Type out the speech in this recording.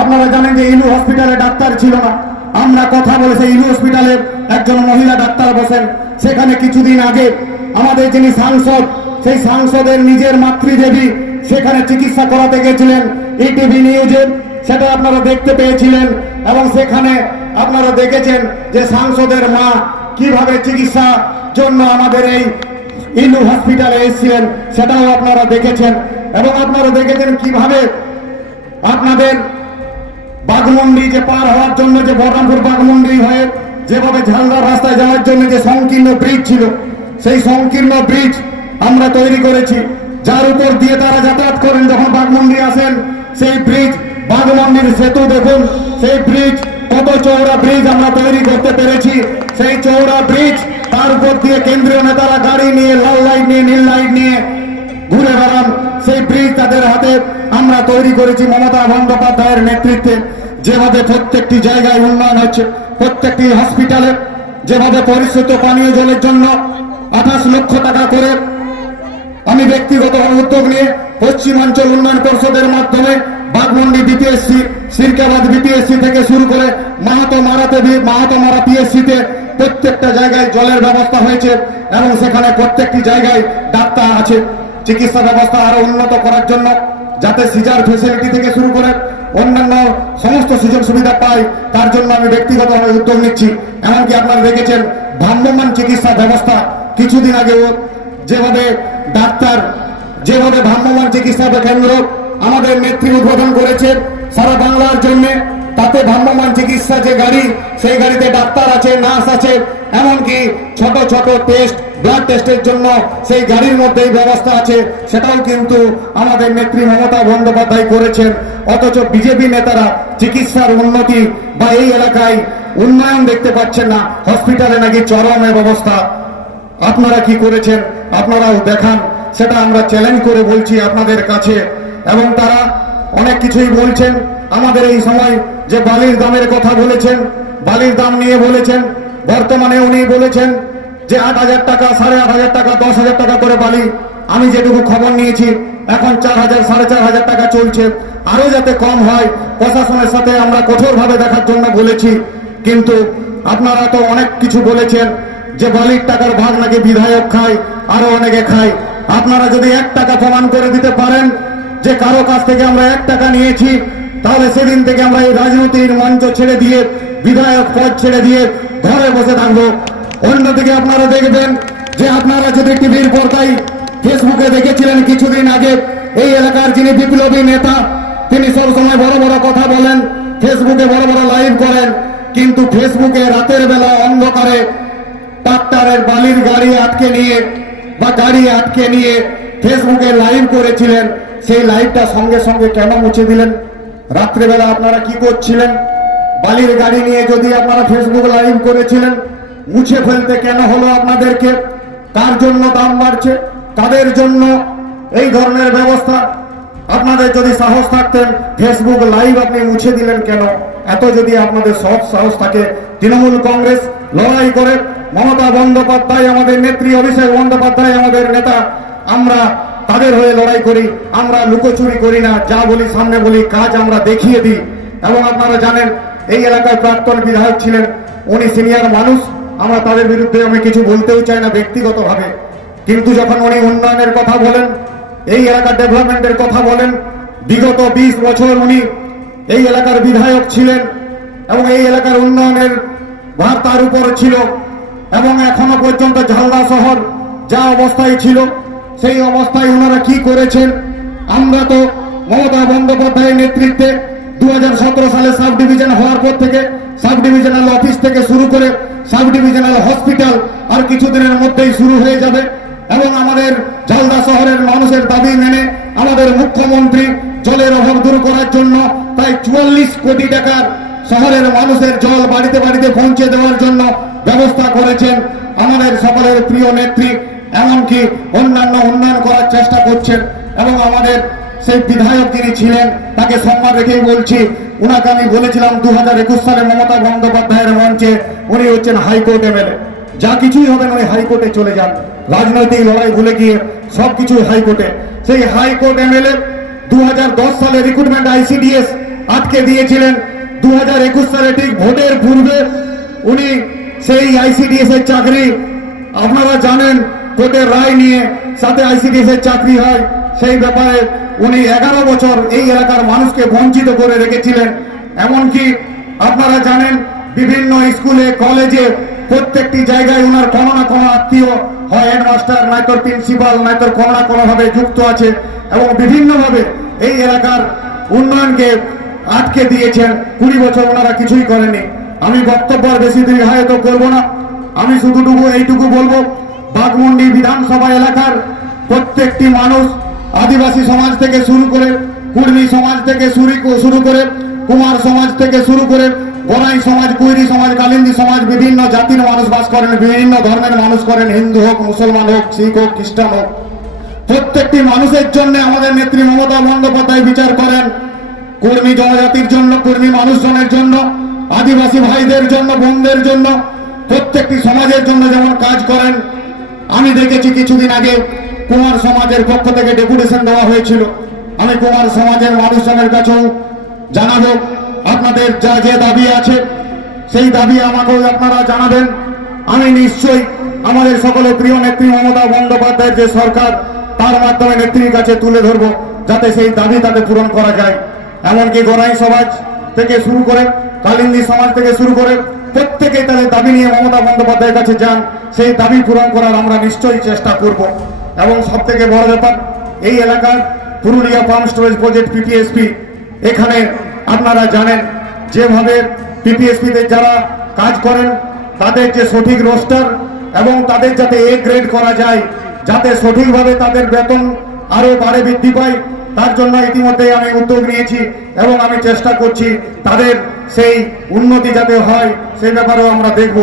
আপনারা জানেন যে ইলু হসপিটালে ডাক্তার ছিল না। আমরা কথা বলে সেই ইলু হসপিটালে একজন মহিলা ডাক্তার বসেন। সেখানে কিছুদিন আগে আমাদের যিনি সাংসদ, সেই সাংসদের নিজের মাতৃদেবী সেখানে চিকিৎসা করাতে গেছিলেন ইটিভি নিউজে, সেটা আপনারা দেখতে পেয়েছিলেন। এবং সেখানে আপনারা দেখেছেন যে সাংসদের মা কিভাবে চিকিৎসা জন্য আমাদের এই ইলু হসপিটালে এসেছিলেন, সেটাও আপনারা দেখেছেন। এবং আপনারা দেখেছেন কিভাবে আপনাদের বাঘমুন্ডি যে পার হওয়ার জন্য যে বহরমপুর বাঘমুন্ডি হয়ে যেভাবে ঝালদার রাস্তায় যাওয়ার জন্য যে সংকীর্ণ ব্রিজ ছিল, সেই সংকীর্ণ ব্রিজ আমরা তৈরি করেছি, যার উপর দিয়ে তারা যাতায়াত করেন যখন বাঘমুন্ডি আসেন। সেই ব্রিজ বাঘমুন্ডির সেতু দেখুন, সেই ব্রিজ কত চওড়া ব্রিজ আমরা তৈরি করতে পেরেছি। সেই চওড়া ব্রিজ, তার উপর দিয়ে কেন্দ্রীয় নেতারা গাড়ি নিয়ে লাল লাইট নিয়ে নীল লাইট নিয়ে ঘুরে বেড়ান। সেই ব্রিজ তাদের হাতে আমরা তৈরি করেছি মমতা বন্দ্যোপাধ্যায়ের নেতৃত্বে। যেভাবে প্রত্যেকটি জায়গায় উন্নয়ন হচ্ছে, প্রত্যেকটি হসপিটালে যেভাবে পরিশুদ্ধ পানীয় জলের জন্য 28 লক্ষ টাকা করে আমি ব্যক্তিগতভাবে উদ্যোগ নিয়ে পশ্চিমাঞ্চল উন্নয়ন পরিষদের মাধ্যমে বাঘমুন্ডি বিপিএসসি, সিরকাবাদ বিপিএসসি থেকে শুরু করে মাহাতোমারা পিএসসিতে প্রত্যেকটা জায়গায় জলের ব্যবস্থা হয়েছে। এবং সেখানে প্রত্যেকটি জায়গায় ডাক্তার আছে। চিকিৎসা ব্যবস্থা আরো উন্নত করার জন্য, যাতে সিজার ফেসিলিটি থেকে শুরু করে অন্যান্য সমস্ত সুযোগ সুবিধা পায়, তার জন্য আমি ব্যক্তিগতভাবে উদ্যোগ নিচ্ছি। এমনকি আপনারা দেখেছেন ভ্রাম্যমাণ চিকিৎসা ব্যবস্থা, কিছুদিন আগেও যেভাবে ডাক্তার, যেভাবে ভ্রাম্যমাণ চিকিৎসা কেন্দ্র আমাদের নেত্রী উদ্বোধন করেছে সারা বাংলার জন্য, তাতে ভ্রাম্যমাণ চিকিৎসা যে গাড়ি, সেই গাড়িতে ডাক্তার আছে, নার্স আছে, এমনকি ছোট ছোট টেস্ট, ব্লাড টেস্টের জন্য সেই গাড়ির মধ্যেই ব্যবস্থা আছে। সেটাও কিন্তু আমাদের নেত্রী মমতা বন্দ্যোপাধ্যায় করেছেন। অথচ বিজেপি নেতারা চিকিৎসার উন্নতি বা এই এলাকায় উন্নয়ন দেখতে পাচ্ছেন না। হসপিটালে নাকি চরম ব্যবস্থা। আপনারা কি করেছেন আপনারাও দেখান, সেটা আমরা চ্যালেঞ্জ করে বলছি আপনাদের কাছে। এবং তারা অনেক কিছুই বলছেন। আমাদের এই সময় যে বালির দামের কথা বলেছেন, বালির দাম নিয়ে বলেছেন, বর্তমানে উনি বলেছেন যে 8,000 টাকা, 8,500 টাকা, 10,000 টাকা করে বালি। আমি যেটুকু খবর নিয়েছি এখন 4,000, 4,500 টাকা চলছে। আরো যাতে কম হয় প্রশাসনের সাথে আমরা কঠোরভাবে দেখার জন্য বলেছি। কিন্তু আপনারা তো অনেক কিছু বলেছেন যে বালির টাকার ভাগ নাকি বিধায়ক খায়, আরো অনেকে খায়। আপনারা যদি 1 টাকা প্রমাণ করে দিতে পারেন যে কারো কাছ থেকে আমরা 1 টাকা নিয়েছি, তাহলে সেদিন থেকে আমরা এই রাজনৈতিক মঞ্চ ছেড়ে দিয়ে, বিধায়ক পদ ছেড়ে দিয়ে ঘরে বসে থাকবো। অন্যদিকে আপনারা দেখবেন যে আপনারা যদি টিভির পর্দায় ফেসবুকে দেখেছিলেন কিছুদিন আগে, এই এলাকার যিনি বিপ্লবী নেতা, তিনি সবসময় বড় বড় কথা বলেন, ফেসবুকে বড় বড় লাইভ করেন, কিন্তু ফেসবুকে রাতের বেলা অন্ধকারে ট্রাক্টরের বালির গাড়ি আটকে নিয়ে বা গাড়ি আটকে নিয়ে ফেসবুকে লাইভ করেছিলেন। সেই লাইভটা সঙ্গে সঙ্গে কেন মুছে দিলেন? রাত্রেবেলা আপনারা কি করছিলেন? বালির গাড়ি নিয়ে যদি আপনারা ফেসবুক লাইভ করেছিলেন, মুছে ফেলতে কেন হলো আপনাদেরকে? কার জন্য দাম বাড়ছে? কাদের জন্য এই ধরনের ব্যবস্থা? আপনাদের যদি সাহস থাকতেন ফেসবুক লাইভ আপনি মুছে দিলেন কেন? এত যদি আপনাদের সব সাহস থাকে, তৃণমূল কংগ্রেস লড়াই করে, মমতা বন্দ্যোপাধ্যায় আমাদের নেত্রী, অভিষেক বন্দ্যোপাধ্যায় আমাদের নেতা, আমরা তাদের হয়ে লড়াই করি। আমরা লুকোচুরি করি না, যা বলি সামনে বলি, কাজ আমরা দেখিয়ে দিই। এবং আপনারা জানেন এই এলাকায় প্রাক্তন বিধায়ক ছিলেন, উনি সিনিয়র মানুষ, আমরা তাদের বিরুদ্ধে আমি কিছু বলতেও চাই না ব্যক্তিগতভাবে। কিন্তু যখন উনি উন্নয়নের কথা বলেন, এই এলাকার ডেভেলপমেন্টের কথা বলেন, বিগত 20 বছর উনি এই এলাকার বিধায়ক ছিলেন এবং এই এলাকার উন্নয়নের ভার তার উপর ছিল। এবং এখনো পর্যন্ত ঝালদা শহর যা অবস্থায় ছিল, সেই অবস্থায় ওনারা কি করেছেন? আমরা তো মমতা বন্দ্যোপাধ্যায়ের নেতৃত্বে 2017 সালে সাব ডিভিশন হওয়ার পর থেকে সাব ডিভিশনাল অফিস থেকে শুরু করে সাব ডিভিশনাল হসপিটাল আর কিছুদিনের মধ্যেই শুরু হয়ে যাবে। এবং আমাদের ঝালদা শহরের মানুষের দাবি মেনে আমাদের মুখ্যমন্ত্রী জলের অভাব দূর করার জন্য প্রায় 44 কোটি টাকার শহরের মানুষের জল বাড়িতে বাড়িতে পৌঁছে দেওয়ার জন্য ব্যবস্থা করেছেন আমাদের সকলের প্রিয় নেত্রী। এমনকি অন্যান্য উন্নয়ন করার চেষ্টা করছেন। এবং আমাদের সেই বিধায়ক যিনি ছিলেন তাকে সম্মান রেখেই বলছি, উনাকে আমি বলেছিলাম 2021 সালে মমতা বন্দ্যোপাধ্যায়ের মঞ্চে, উনি হচ্ছেন হাইকোর্ট এমএলএ। যা কিছুই হবেন উনি হাইকোর্টে চলে যান, রাজনৈতিক লড়াই ভুলে গিয়ে সবকিছু হাইকোর্টে। সেই হাইকোর্ট এমএলএ 2010 সালে রিক্রুটমেন্ট আইসিডিএস আটকে দিয়েছিলেন। 2021 সালে ঠিক ভোটের পূর্বে উনি সেই আইসিডিএস এর চাকরি, আপনারা জানেন কোর্টের রায় নিয়ে সাথে আইসিডিএস এর চাকরি হয়, সেই ব্যাপারে উনি 11 বছর এই এলাকার মানুষকে বঞ্চিত করে রেখেছিলেন। এমনকি আপনারা জানেন বিভিন্ন স্কুলে কলেজে প্রত্যেকটি জায়গায় ওনার কোনো না কোনো আত্মীয়, হয় হেডমাস্টার, নয়তো প্রিন্সিপাল, নয়তো কোনো না কোনো ভাবে যুক্ত আছে এবং বিভিন্নভাবে এই এলাকার উন্নয়নকে আটকে দিয়েছেন। 20 বছর ওনারা কিছুই করেনি। আমি বক্তব্য আর বেশি দীর্ঘায়িত করব না, আমি শুধুটুকু এইটুকু বলবো, বাঘমুন্ডি বিধানসভা এলাকার প্রত্যেকটি মানুষ, আদিবাসী সমাজ থেকে শুরু করে, কুর্মী সমাজ থেকে শুরু করে, কুমার সমাজ থেকে শুরু করে, বড়াই সমাজ, কুইরি সমাজ, কালিন্দী সমাজ, বিভিন্ন জাতির মানুষ বাস করেন, বিভিন্ন ধর্মের মানুষ করেন, হিন্দু হোক, মুসলমান হোক, শিখ হোক, খ্রিস্টান হোক, প্রত্যেকটি মানুষের জন্য আমাদের নেত্রী মমতা বন্দ্যোপাধ্যায় বিচার করেন। কর্মী জনজাতির জন্য, কর্মী মানুষজনের জন্য, আদিবাসী ভাইদের জন্য, বোনদের জন্য, প্রত্যেকটি সমাজের জন্য যেমন কাজ করেন। আমি দেখেছি কিছুদিন আগে কুমার সমাজের পক্ষ থেকে ডেপুটেশন দেওয়া হয়েছিল। আমি কুমার সমাজের মানুষজনের কাছেও জানাবো, আপনাদের যা যে দাবি আছে সেই দাবি আমাকেও আপনারা জানাবেন। আমি নিশ্চয়ই আমাদের সকলে প্রিয় নেত্রী মমতা বন্দ্যোপাধ্যায়ের যে সরকার, তার মাধ্যমে নেত্রীর কাছে তুলে ধরবো, যাতে সেই দাবি তাতে পূরণ করা যায়। এমনকি গোড়াই সমাজ থেকে শুরু করে, কালিন্দী সমাজ থেকে শুরু করে প্রত্যেকেই তাদের দাবি নিয়ে মমতা বন্দ্যোপাধ্যায়ের কাছে যান, সেই দাবি পূরণ করার আমরা নিশ্চয়ই চেষ্টা করব। এবং সব থেকে বড় ব্যাপার, এই এলাকার পুরুলিয়া পাম্প স্টোরেজ প্রজেক্ট পিপিএসপি, এখানে আপনারা জানেন যেভাবে পিপিএসপিতে যারা কাজ করেন তাদের যে সঠিক রোস্টার এবং তাদের যাতে এ গ্রেড করা যায়, যাতে সঠিকভাবে তাদের বেতন আরো বাড়ে বৃদ্ধি পায়, তার জন্য ইতিমধ্যে আমি উদ্যোগ নিয়েছি এবং আমি চেষ্টা করছি তাদের সেই উন্নতি যাতে হয় সেই ব্যাপারেও আমরা দেখব।